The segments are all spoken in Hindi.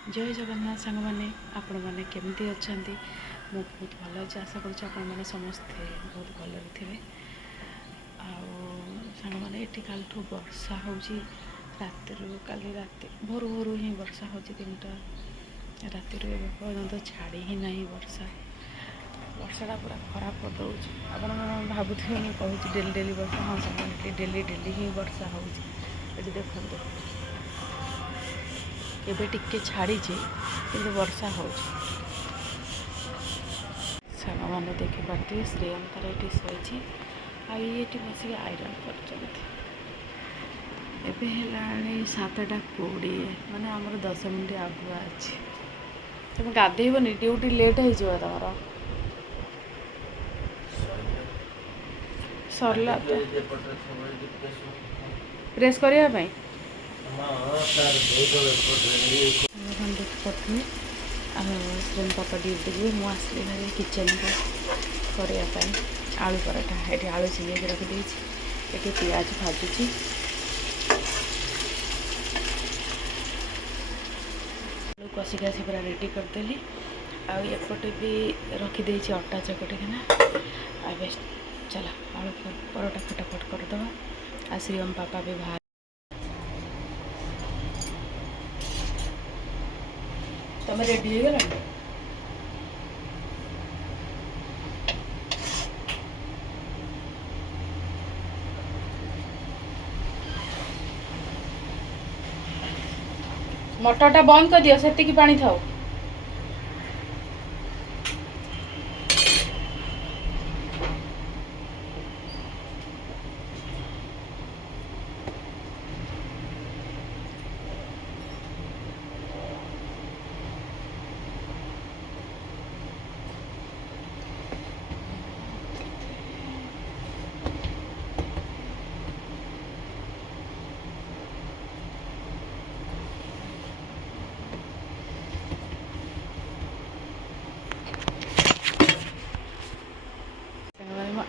जय जगन्नाथ सांग मैंने आपण मैंने केमती अच्छा मु बहुत भल अच्छे आशा करुँच आपण मैंने समस्ते बहुत भल थे सांग मैंने ये कल वर्षा हो राति काली राति भोर भोर ही वर्षा हो 3टा राति पर्यंत छाड़ी ही ना वर्षा वर्षाटा पूरा खराब कर दौर आप भावुथे मुझे कहूँ डेली डेली वर्षा हाँ सांग डेली डेली ही वर्षा हो देखते ଏବେ ଟିକେ ଛାଡ଼ିଛି କିନ୍ତୁ ବର୍ଷା ହେଉଛି। ସାଙ୍ଗମାନେ ଦେଖିପାରୁଥିବେ ଶ୍ରେୟମ ତାର ଏଠି ଶୋଇଛି ଆଉ ଏଠି ବସିକି ଆଇରନ୍ କରୁଛନ୍ତି। ଏବେ ହେଲାଣି 7ଟା 20 ମାନେ ଆମର 10 ମିନିଟ୍ ଆଗୁଆ ଅଛି। ତୁମେ ଗାଧେଇବନି ଡ୍ୟୁଟି ଲେଟ୍ ହେଇଯିବ ତମର। ସରିଲା ତ ପ୍ରେସ୍ କରିବା ପାଇଁ ଦେଖିପାରୁଥିବେ ଆଉ ଶ୍ରେୟମ ପାପା ଡ୍ୟୁଟି ଯିବେ। ମୁଁ ଆସିଲି ଭାରି କିଚେନ୍କୁ କରିବା ପାଇଁ ଆଳୁ ପରଟା। ଏଠି ଆଳୁ ସିଝେଇକି ରଖିଦେଇଛି, ଏଠି ପିଆଜ ଭାଜୁଛି। ଆଳୁ କଷିକି ଆସି ପୁରା ରେଡ଼ି କରିଦେଲି ଆଉ ଏପଟେ ବି ରଖିଦେଇଛି ଅଟା ଚକଟିକିନା। ଏବେ ଚାଲ ଆଳୁ ପରଟା ଫଟାଫଟ କରିଦେବା। ଆଉ ଶ୍ରେୟମ ପାପା ବି ବାହାର ତମେ ରେଡ଼ି ହେଇଗଲାଣି? ମଟରଟା ବନ୍ଦ କରିଦିଅ, ସେତିକି ପାଣି ଥାଉ।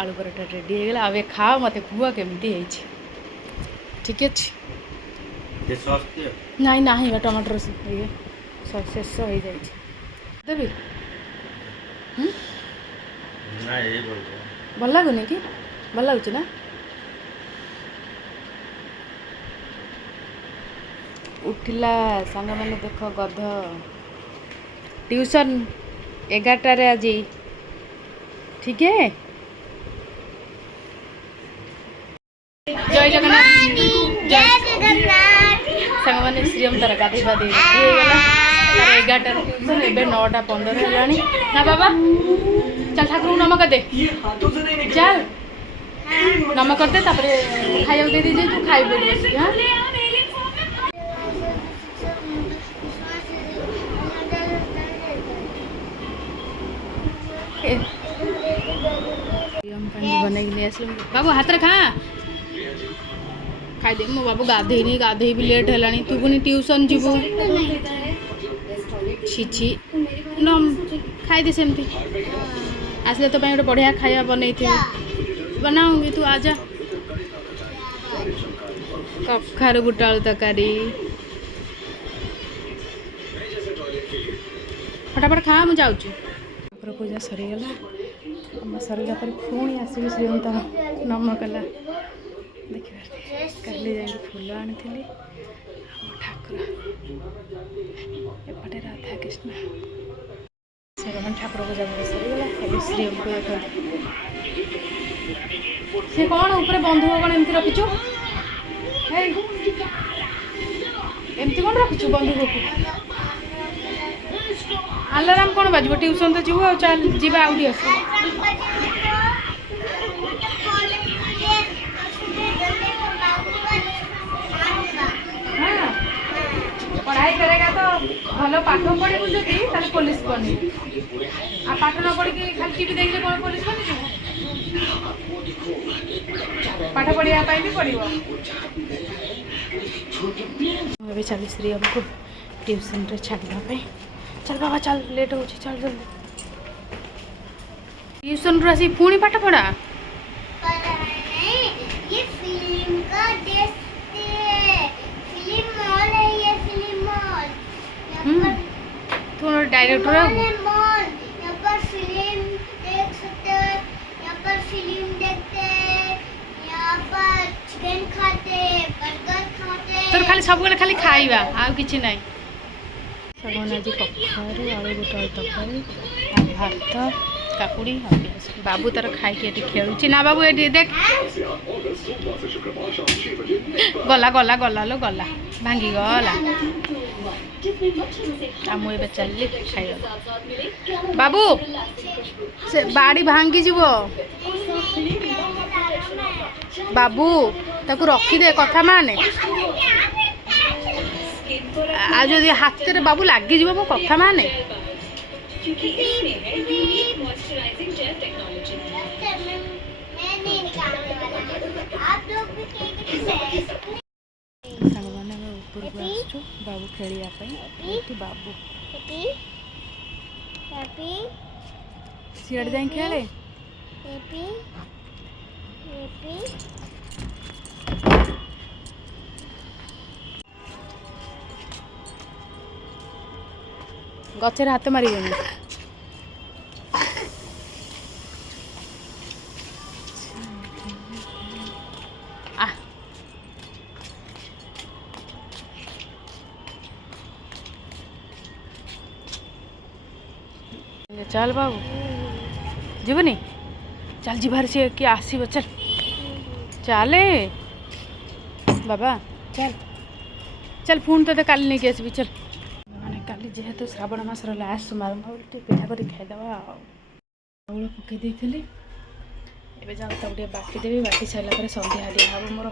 आलू पराठा रेडी ହେଇଗଲା। अब खाओ मत कुह केमती है। ठीक अच्छे नाई ना टमाटर ये शेष हो देवी भल लगुनि कि भल लगुच ना? उठिला सांग मैंने देख गध ट्यूशन 11टार आज। ठीक है, जय जगन्नाथ। जय जगन्नाथ सांग मैंने श्रीयम तार गाधे पाधे गला 11टार ट्यूशन। ए 9टा 15 है ना बाबा। चल ठाकुर नम करदे, चल नम करदे खाया दे दीजिए। तू खाई बोल बस। हाँ बन बाबू हाथ रे खा खाईदे। मो बाबू गाधेनी गाधे भी लेट है। तू पुणी ट्यूशन जीवु छी न खाईदे सेमती। आसले तो गोटे बढ़िया खाया बनई बनाऊंगी। तू आजा। कखारू बुट आलू तरकारी फटाफट खा। मुझे जाऊँ पूजा सरीगला। सरला पर पुणी आसिक श्रीयम तो नम कला। देखिए काली जाए फूल आनी ठाकुर एपटे राधा कृष्ण से ठाकुर पूजा सरीगला। श्रीयम को देख सी कौन ऊपर बंधुक कौन एमती रखीचु एमती कौन रखीचु बंधुक को? अलार्म कौन बाजब? ट्यूशन तो जीव चल जीवा आउट आस। पढ़ाई करेगा तो भल पाठ पढ़ू जदि पुलिस बनी। आ पाठ न पढ़ी खाली टीवी देखले कौन पुलिस बनी? पाठ पढ़िया भी पड़ो। अभी चल श्रीयम को ट्यूशन रे छाड़ापी। चल बाबा चल लेट हो चल जल्दी। ट्यूशन रू आसी पुणी पाठ पढ़ा। ये फिल्म का फिल्म मॉल है। ये फिल्म मॉल तू डायरेक्टर है यहाँ पर फिल्म देख सकते हैं, यहाँ पर फिल्म देखते हैं, यहाँ पर चिकन खाते हैं, बर्गर खाते हैं। तोर खाली सब खाली खाइबा आ किछि नाही। सगन आज कखारू आलू गोटा तरकारी आ भात काकुड़ी बाबू तार खाई खेलुची ना बाबू ये देख गला गला गला लो गला भांगी गला मुझे चलि खाई बाबू से बाड़ी भांगी जीव बाबू ताकू रखी दे कथा माने आज जो हाथ में बाबू लगी जीव मो कथा माने बाबू खेल बाबू सियाड़ जाए खेले गचर हाथ मारे चल बाबू जीवनी चल जीवार से कि आसब चल चले बाबा चल चल फोन तो काली नहीं आसबि चल मैंने काली जेहेतु श्रावण मासर लास्ट सोमवार भाई पिठा कर खाईदे चाउल पकई देती एवं जाऊ बाटी देवी बाटी सारा सन्ध्या दिया हम मोर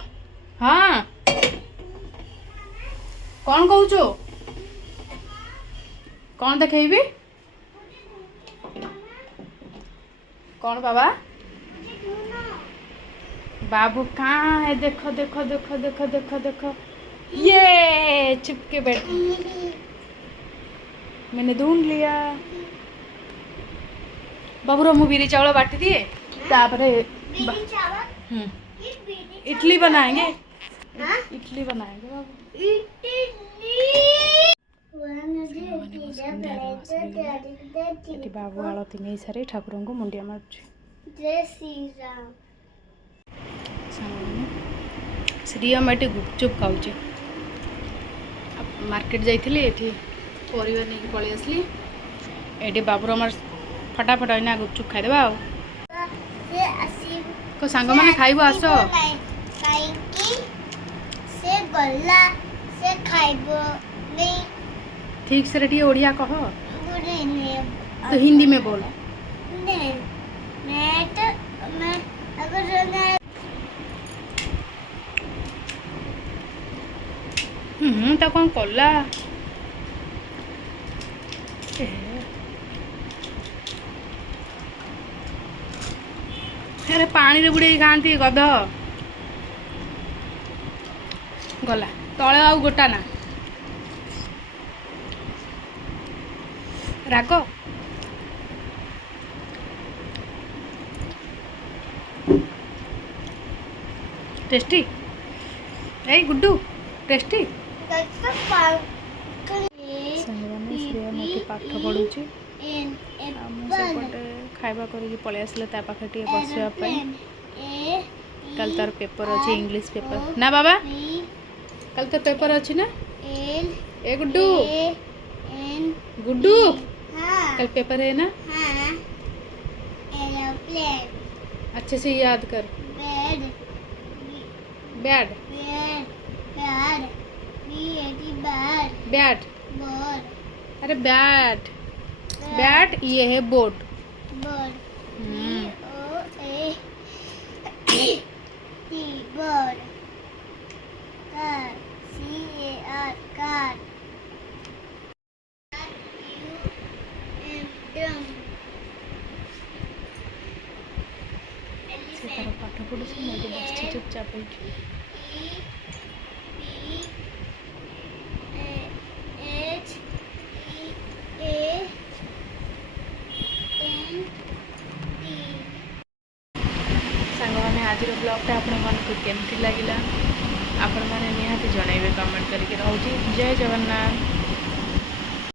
हाँ कौन कहूचु कौन देखी कौन बाबा बाबू कहाँ है देखो देखो देखो देखो देखो देखो ये चिपके बैठ मैंने ढूंढ लिया बाबू रो बिरी चावल बाटी दिए तापरे इडली बनाएंगे इडली बनाएंगे बाबू बाबू आलती नहीं सारे ठाकुर को मुंडिया मार श्रीया मैं गुपचुप खाऊँ मार्केट जाइए ये परिवार नहीं पलि आसली ये बाबूर आम फटाफट ना गुपचुप खाईदे को सांग मैंने खाइब आस ठीक से रे ओडिया कह तो हिंदी में बोल तो कौन कला अरे पानी रे बुड़े खाती गध गला तले आ गोटा ना राग टेस्टी ए गुड्डू टेस्टी पाठ पढ़ुची सेपटे खाइबा करके पलि आसले पाखे टे बसवाई कल तार पेपर अच्छे इंग्लिश पेपर ना बाबा कल तो पेपर अच्छी ना ए गुड्डू गुड्डू कल पेपर है ना अच्छे से याद कर बैड बैट अरे बैट बैट ये है बोट पाठ पढ़ू बस चुपचाप आज ब्लॉगटा आपण मानक केमती लगिला आपण मैंने निहाती जनइबे कमेंट करके रहूँ। जय जगन्नाथ।